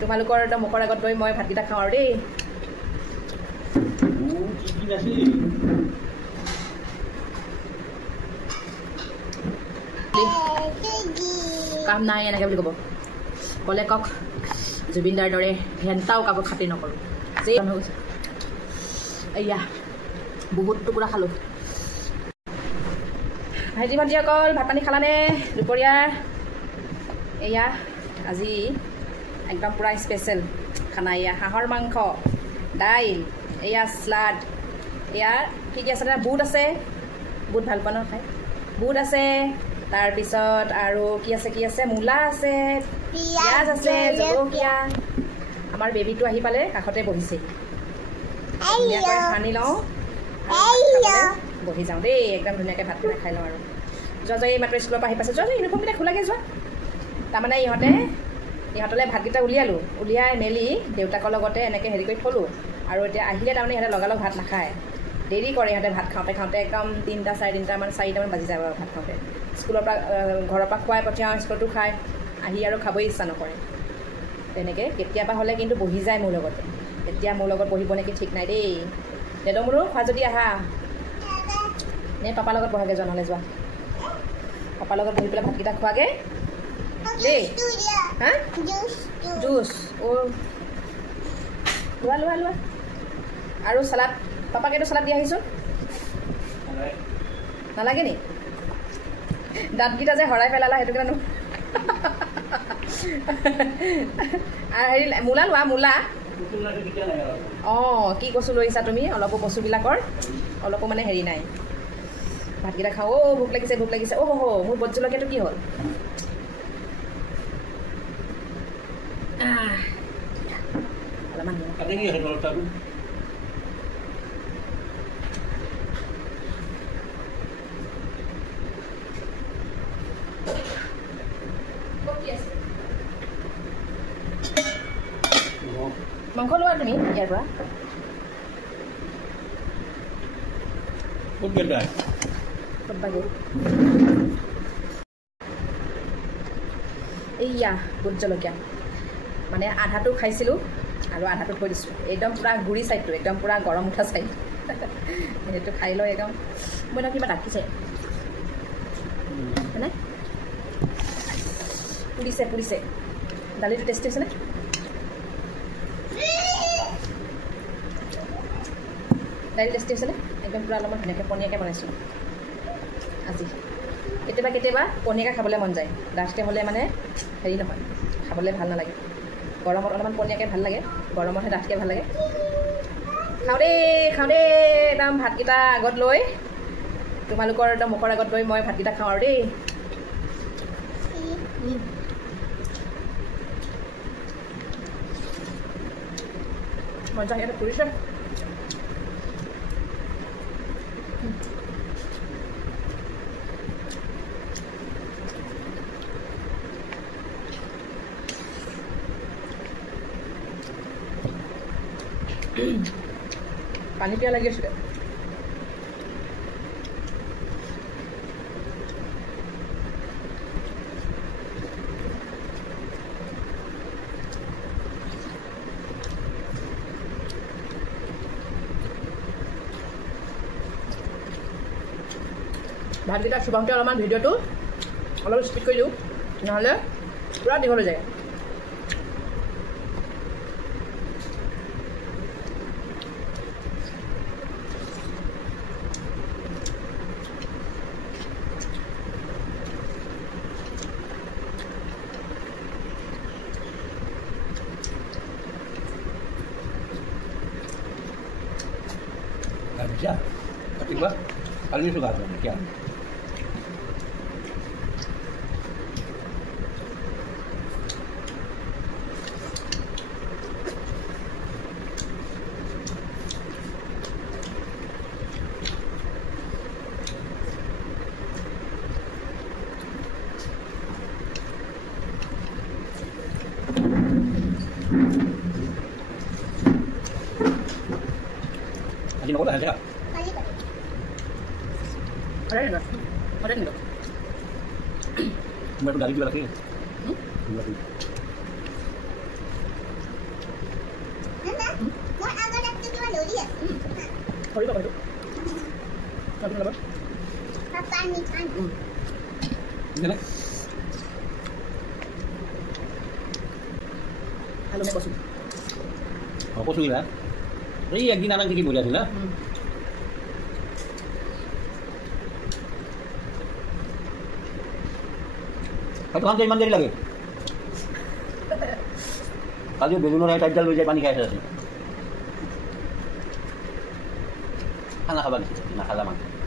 তোমালোকৰ মুখৰ আগত গৈ মই ভাতকেইটা খাওঁ আৰু দেই কাম নাই এনেকৈ বুলি ক'ব ক'লে কওক জুবিনদাৰ দৰে ঘেণ্টাও কাকো খাতিৰ নকৰোঁ যে হৈ গৈছে এয়া বহুত টুকুৰা খালোঁ ভাইটি ভণ্টিসকল ভাত পানী খালানে দুপৰীয়া এয়া আজি একদম পূৰা স্পেচিয়েল খানা এয়া হাঁহৰ মাংস দাইল এয়া শ্লাড এয়া কি কি আছে বুট আছে বুট ভাল পোৱা ন খাই বুট আছে তাৰপিছত আৰু কি আছে মূলা আছে পিঁয়াজ আছে জলকীয়া আমাৰ বেবীটো আহি পালে কাষতে বহিছে সানি লওঁ বহি যাওঁ দেই একদম ধুনীয়াকৈ ভাতকেইটা খাই লওঁ আৰু যোৱা এই মাত্ৰ স্কুলৰ পৰা আহি পাইছে যোৱা ইউনিফৰ্মকেইটা খোলাকৈ যোৱা তাৰমানে ইহঁতলৈ ভাতকেইটা উলিয়াই মেলি দেউতাকৰ লগতে এনেকৈ হেৰি কৰি থ'লোঁ আৰু এতিয়া আহিলে তাৰমানে ইহঁতে লগালগ ভাত নাখায় দেৰি কৰে ইহঁতে ভাত খাওঁতে একদম 3টা 4টামান বাজি যায় ভাত খাওঁতে স্কুলৰ পৰা ঘৰৰ পৰা খুৱাই পঠিয়াওঁ স্কুলতো খাই আহি আৰু খাবই ইচ্ছা নকৰে তেনেকৈ কেতিয়াবা হ'লে কিন্তু বহি যায় মোৰ লগতে এতিয়া মোৰ লগত বহিব নেকি ঠিক নাই দেই দেদমোৰো খোৱা যদি আহা নে পাপাৰ লগত বহাগৈ যোৱা নহ'লে যোৱা পাপাৰ লগত বহি পেলাই ভাতকেইটা খোৱাগৈ দেই হা জুচ লোৱা আৰু চালাড পাপাকেতো চালাড দি আহিছোঁ নালাগে নি দাঁতকেইটা যে হৰাই পেলালা সেইটো কাৰণে হেৰি মূলা লোৱা মূলা অঁ কি কচু লৈছা তুমি অলপো কচুবিলাকৰ অলপো মানে হেৰি নাই ভাতকেইটা খাওঁ ভোক লাগিছে মোৰ বট জলকীয়াটো কি হ'ল অলপমান মাংস লোৱা তুমি ইয়াৰ পৰা এইয়া ভোট জলকীয়া মানে আধাটো খাইছিলোঁ আৰু আধাটো থৈ দিছোঁ একদম পূৰা গুৰি ছাইডটো একদম পূৰা গৰম উঠা ছাইড সেইটো খাই লৈ একদম মই কিবা ডাকিছে হয়নে পুৰিছে দালিটো টেষ্টি হৈছেনে দাইল টেষ্টি হৈছেনে একদম পূৰা অলপমান ধুনীয়াকৈ পনীয়াকৈ বনাইছোঁ আজি কেতিয়াবা পনীয়াকৈ খাবলৈ মন যায় ডাঠকৈ হ'লে মানে হেৰি নহয় খাবলৈ ভাল নালাগে গৰমত অলপমান পনীয়াকৈ ভাল লাগে গৰমতহে ডাঠকৈ ভাল লাগে খাওঁ দেই একদম ভাতকেইটা আগত লৈ তোমালোকৰ একদম মুখৰ আগত গৈ মই ভাতকেইটা খাওঁ আৰু দেই মজা ইয়াতে ফুৰিছে পানী পিয়া লাগি আছিলে ভাতকেইটা চুবাওঁতে অলপমান ভিডিঅ'টো অলপ স্পীড কৰি দিওঁ নহ'লে পূৰা দীঘল হৈ যায় Nggak bisa. Tiba kali ini suka demikian. Lagi nak ada? Ada enggak? Ada enggak? Cuma dari juga lagi. ধৰিব হয়তো ল'ব আলু কচু কচু গিলা এই একদিন আনাক দেখি বঢ়িয়া আছিল না হয়তো খাওঁতে ইমান দেৰি লাগে কালি বেলুনৰ এই টাইপডাল লৈ যায় পানী খাই আছে খানা খাবা নেকি নাখালা মানুহ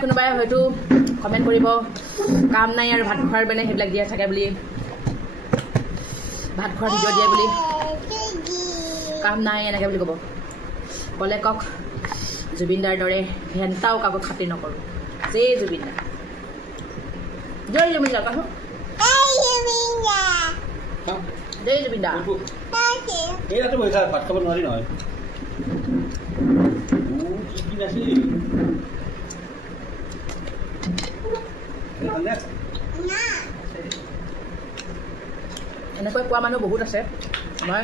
কোনোবাই হয়তো কমেণ্ট কৰিব কাম নাই আৰু ভাত খোৱাৰ মানে সেইবিলাক দিয়া থাকে বুলি ভাত খোৱাৰ ভিডিঅ' দিয়ে বুলি কাম নাই এনেকৈ বুলি ক'ব ক'লে কওক জুবিনদাৰ দৰে ঘেণ্টাও কাকো খাতিৰ নকৰোঁ যে জুবিনদা জয় জুবিনদা কাহো জয় জুবিনদা এইটো পইচা ভাত খাব নোৱাৰি নহয় এনেকৈ কোৱা মানুহ বহুত আছে মই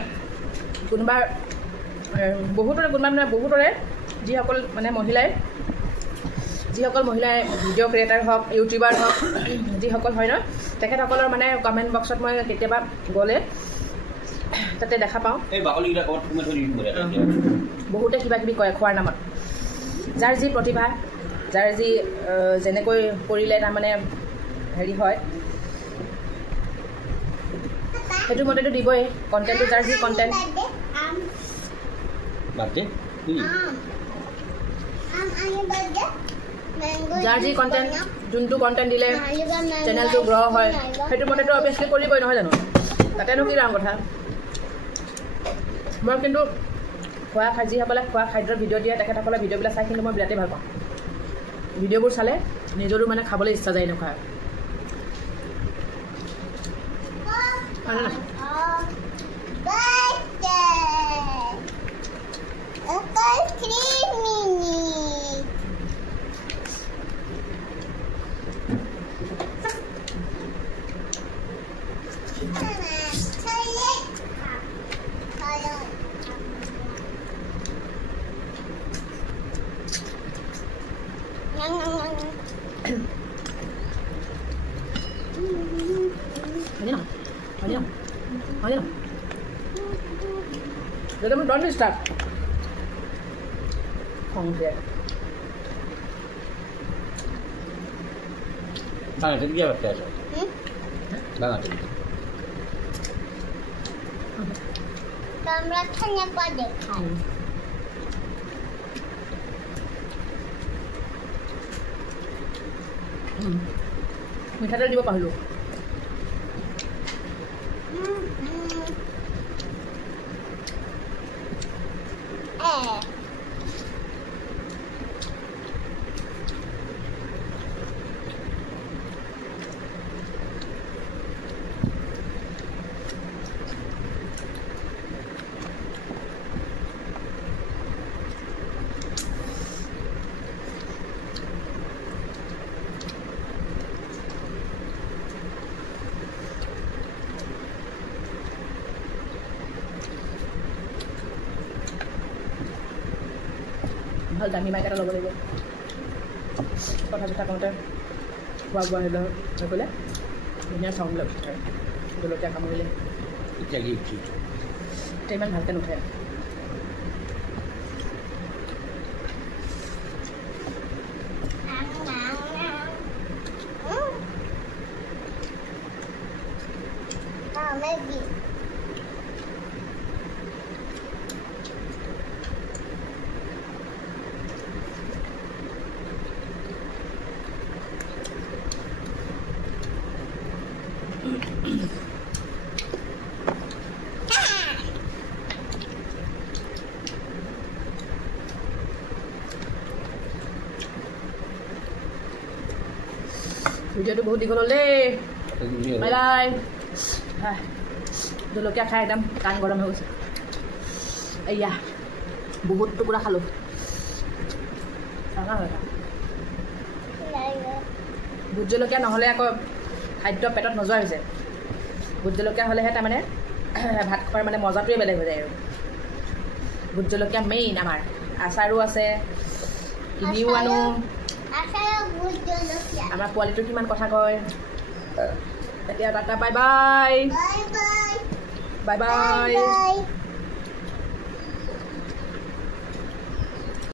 কোনোবা বহুতৰে যিসকল মানে যিসকল মহিলাই ভিডিঅ' ক্ৰিয়েটাৰ হওক ইউটিউবাৰ হওক যিসকল হয় ন তেখেতসকলৰ মানে কমেণ্ট বক্সত মই কেতিয়াবা গ'লে তাতে দেখা পাওঁ বহুতে কিবা কিবি কয় খোৱাৰ নামত যাৰ যি প্ৰতিভা যাৰ যি যেনেকৈ কৰিলে তাৰমানে হেৰি হয় সেইটো মতেতো দিবই কণ্টেণ্টটো যাৰ যি কণ্টেণ্ট যাৰ যি কণ্টেণ্ট যোনটো কণ্টেণ্ট দিলে চেনেলটো গ্ৰ' হয় সেইটো মতেতো অভিয়াছলি কৰিবই নহয় জানো তাতেনো কি ডাঙৰ কথা মই কিন্তু যিসকলে খোৱা খাদ্যৰ ভিডিঅ' দিয়ে তেখেতসকলৰ ভিডিঅ'বিলাক চাই কিন্তু মই বিৰাটেই ভাল পাওঁ ভিডিঅ'বোৰ চালে নিজৰো মানে খাবলৈ ইচ্ছা যায় এনেকুৱা Don't start. Jadi dia apa biasa? Banget ini. Kameranya pada kan. Misalnya di bawah dulu. ভাল দামী মাইক এটা ল'ব লাগিব কথা চথা কওঁতে খোৱা বোৱা সেইবিলাক হৈ গ'লে ধুনীয়া চাউণ্ড লাগে জলকীয়া কামুৰিলে এতিয়া ইমান ভালকৈ নুঠে ভিডিঅ'টো বহুত দীঘল হ'ল দেই বাই বাই জলকীয়া খাই একদম কাণ গৰম হৈ গৈছে এয়া বহুত টুকুৰা খালোঁ ভোট জলকীয়া নহ'লে আকৌ খাদ্য পেটত নোযোৱা হৈছে ভোট জলকীয়া হ'লেহে তাৰমানে ভাত খোৱাৰ মানে মজাটোৱে বেলেগ হৈ যায় আৰু ভোট জলকীয়া মেইন আমাৰ আচাৰো আছে কিনিও আনো আমাৰ পোৱালিটো কিমান কথা কয় এতিয়া tata bye bye bye bye